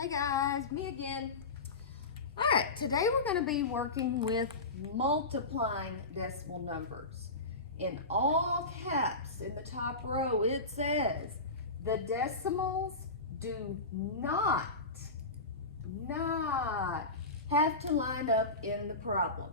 Hey guys, me again. All right, today we're going to be working with multiplying decimal numbers. In all caps in the top row, it says the decimals do not have to line up in the problem.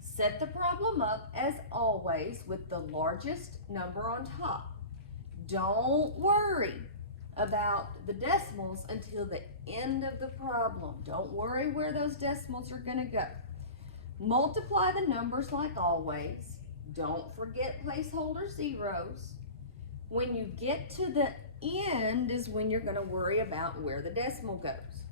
Set the problem up as always with the largest number on top. Don't worry about the decimals until the end of the problem. Don't worry where those decimals are going to go. Multiply the numbers like always. Don't forget placeholder zeros. When you get to the end is when you're going to worry about where the decimal goes.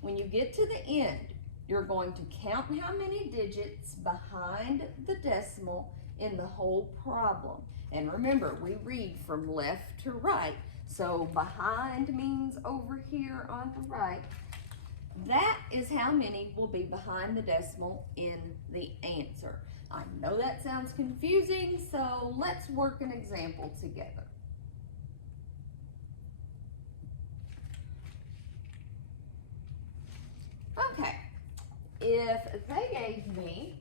When you get to the end, you're going to count how many digits behind the decimal in the whole problem. And remember, we read from left to right. So behind means over here on the right. That is how many will be behind the decimal in the answer. I know that sounds confusing, so let's work an example together. Okay, if they gave me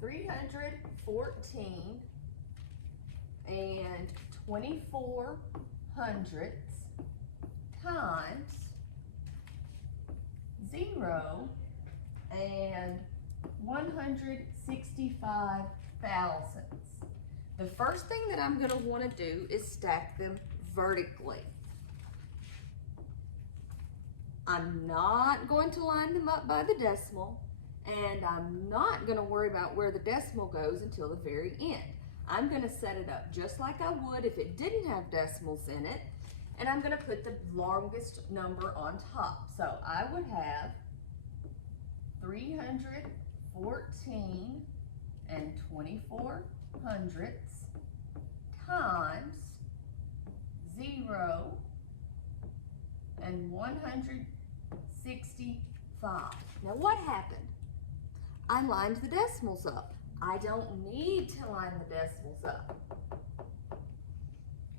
314 and 24 hundredths times 0 and 165 thousandths. The first thing that I'm going to want to do is stack them vertically. I'm not going to line them up by the decimal, and I'm not going to worry about where the decimal goes until the very end. I'm going to set it up just like I would if it didn't have decimals in it, and I'm going to put the longest number on top. So I would have 314 and 24 hundredths times 0 and 165. Now what happened? I lined the decimals up. I don't need to line the decimals up.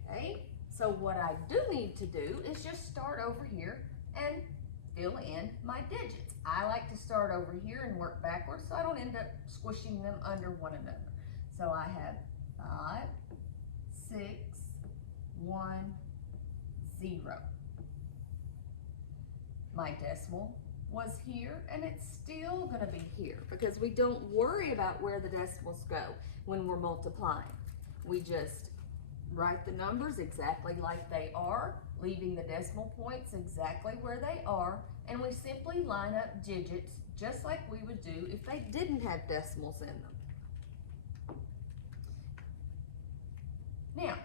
Okay, so what I do need to do is just start over here and fill in my digits. I like to start over here and work backwards so I don't end up squishing them under one another. So I have 5, 6, 1, 0. My decimal was here, and it's still going to be here because we don't worry about where the decimals go when we're multiplying. We just write the numbers exactly like they are, leaving the decimal points exactly where they are, and we simply line up digits just like we would do if they didn't have decimals in them. Now,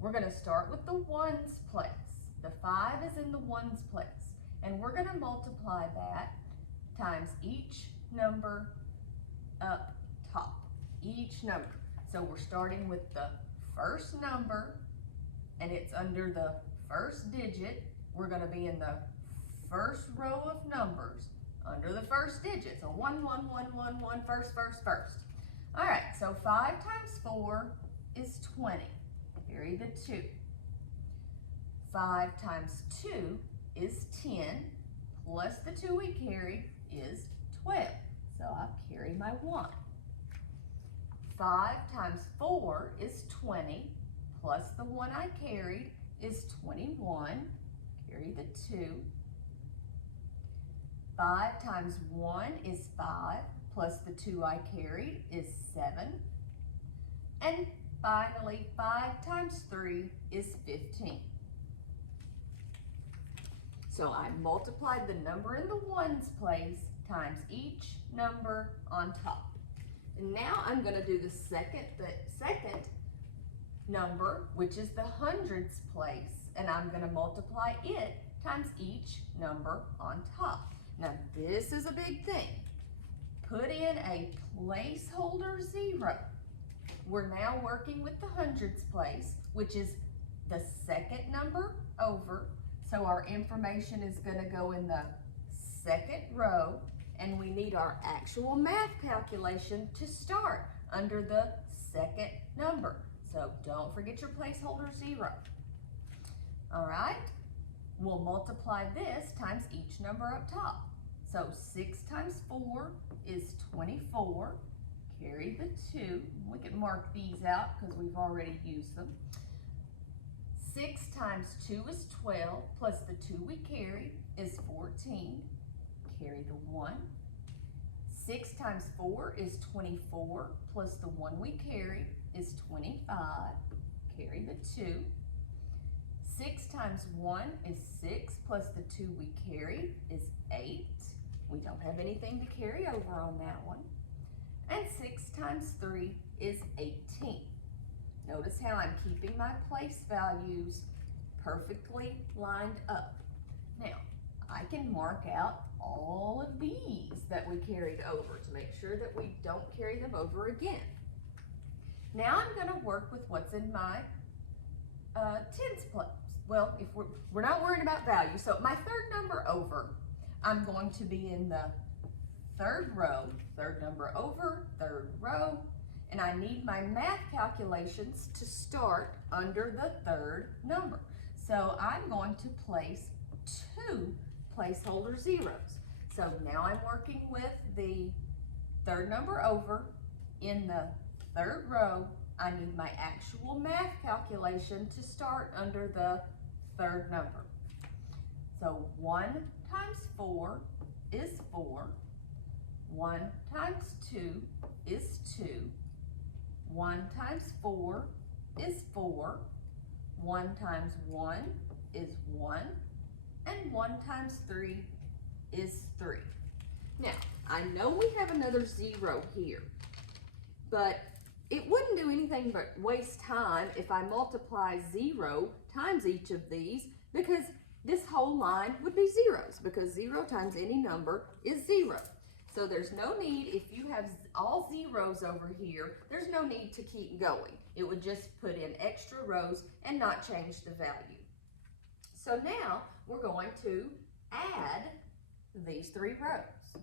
we're going to start with the ones place. The 5 is in the ones place. And we're going to multiply that times each number up top, each number. So we're starting with the first number, and it's under the first digit. We're going to be in the first row of numbers under the first digit. So 1, 1, 1, 1, 1, first. All right, so 5 times 4 is 20. Carry the 2. 5 times 2 is 10, plus the 2 we carried is 12. So I'll carry my 1. 5 times 4 is 20, plus the 1 I carried is 21. Carry the 2. 5 times 1 is 5, plus the 2 I carried is 7. And finally, 5 times 3 is 15. So I multiplied the number in the ones place times each number on top. And now I'm going to do the second number, which is the hundredths place, and I'm going to multiply it times each number on top. Now this is a big thing. Put in a placeholder 0. We're now working with the hundredths place, which is the second number over. So our information is going to go in the second row, and we need our actual math calculation to start under the second number. So don't forget your placeholder 0. All right, we'll multiply this times each number up top. So 6 times 4 is 24. Carry the 2. We can mark these out because we've already used them. 6 times 2 is 12, plus the 2 we carry is 14. Carry the 1. 6 times 4 is 24, plus the 1 we carry is 25. Carry the 2. 6 times 1 is 6, plus the 2 we carry is 8. We don't have anything to carry over on that one. And 6 times 3 is 18. Notice how I'm keeping my place values perfectly lined up. Now, I can mark out all of these that we carried over to make sure that we don't carry them over again. Now I'm going to work with what's in my tens place. Well, if we're not worried about value, so my third number over, I'm going to be in the third row, third number over, third row, and I need my math calculations to start under the third number. So I'm going to place 2 placeholder zeros. So now I'm working with the third number over. In the third row, I need my actual math calculation to start under the third number. So 1 times 4 is 4. 1 times 2 is 2. 1 times 4 is 4. 1 times 1 is 1. And 1 times 3 is 3. Now, I know we have another 0 here, but it wouldn't do anything but waste time if I multiply 0 times each of these, because this whole line would be zeros, because 0 times any number is 0. So there's no need, if you have all zeros over here, there's no need to keep going. It would just put in extra rows and not change the value. So now we're going to add these 3 rows.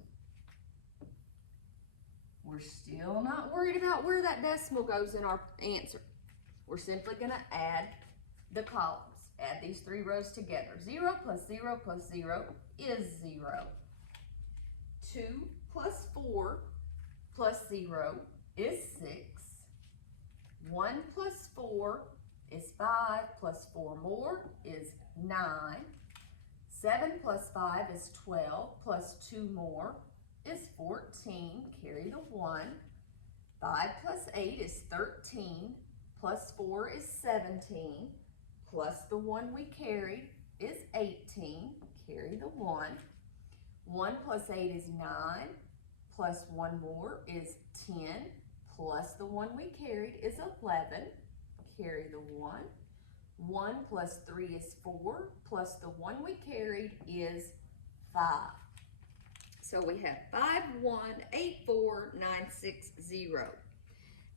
We're still not worried about where that decimal goes in our answer. We're simply going to add the columns. Add these 3 rows together. 0 plus 0 plus 0 is 0. 2 plus 4 plus 0 is 6. 1 plus 4 is 5, plus 4 more is 9. 7 plus 5 is 12, plus 2 more is 14. Carry the 1. 5 plus 8 is 13, plus 4 is 17, plus the 1 we carried is 18. Carry the 1. 1 plus 8 is 9, plus 1 more is 10, plus the 1 we carried is 11. Carry the 1. 1 plus 3 is 4, plus the 1 we carried is 5. So we have 5, 1, 8, 4, 9, 6, 0.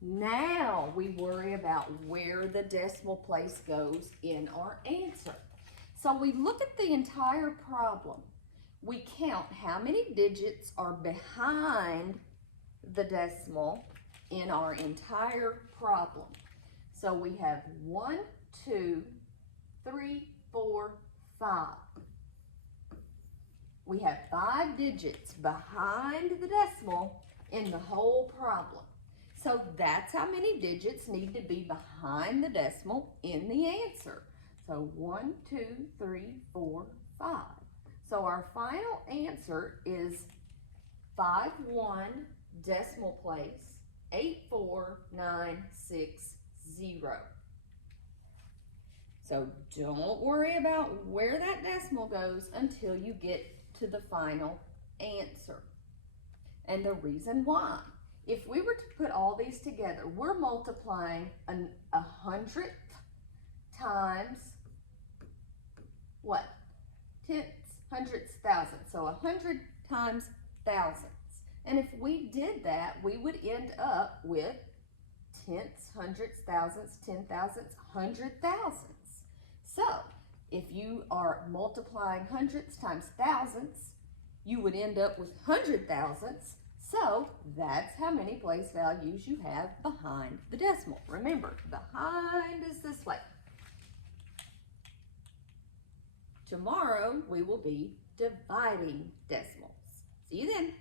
Now we worry about where the decimal place goes in our answer. So we look at the entire problem. We count how many digits are behind the decimal in our entire problem. So we have 1, 2, 3, 4, 5. We have 5 digits behind the decimal in the whole problem. So that's how many digits need to be behind the decimal in the answer. So 1, 2, 3, 4, 5. So our final answer is 5, 1, decimal place, 8, 4, 9, 6, 0. So don't worry about where that decimal goes until you get to the final answer. And the reason why, if we were to put all these together, we're multiplying 100th times what? Tenths, hundredths, thousandths. So 100 times thousandths. And if we did that, we would end up with tenths, hundredths, thousandths, 10 thousandths, 100 thousandths. So if you are multiplying hundredths times thousandths, you would end up with 100 thousandths. So that's how many place values you have behind the decimal. Remember, behind is this way. Tomorrow we will be dividing decimals. See you then.